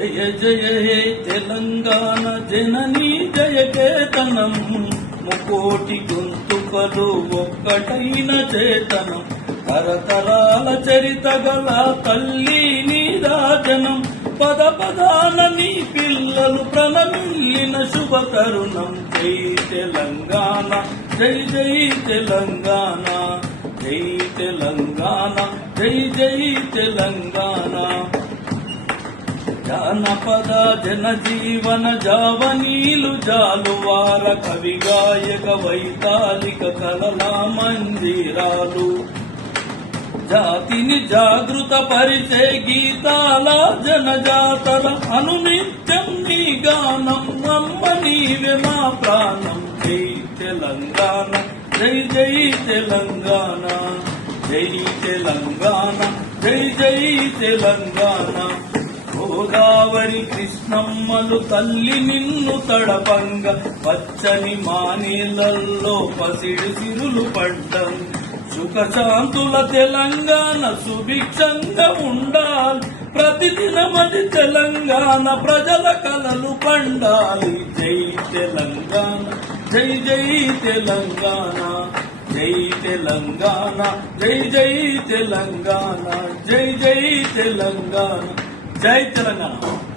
జయ జయ హే తెలంగాణ జననీ జయ కేతనం ముకోటి గొంతుకలు ఒక్కటైన చేతనం తరతరాల చరిత గల తల్లి నీరాజనం పద పదాన నీ పిల్లలు ప్రణమిల్లిన శుభ తరుణం జై తెలంగాణ జై జై తెలంగాణ జై తెలంగాణ జై జై తెలంగాణ జానపద జనజీవన జావనీలు జాలువార కవి గాయక వైతాళిక కళలా మందిరాలు జాతిని జాగృత పరిచే గీతాల జనజాతర అనునిత్యం నీ గానం అమ్మ నీవే మా ప్రాణం జై తెలంగాణ జై జై తెలంగాణ జై తెలంగాణ జై జై తెలంగాణ గోదావరి కృష్ణమ్మలు తల్లి నిన్ను తడపంగ పచ్చని మానేలల్లో పసిడి సిరులు పడ్డం సుఖశాంతుల తెలంగాణ సుభిక్షంగా ఉండాలి ప్రతిదినమది తెలంగాణ ప్రజల కలలు పండాలి జై తెలంగాణ జై జై తెలంగాణ జై తెలంగాణ జై జై తెలంగాణ జై జై తెలంగాణ జై తెలంగాణ।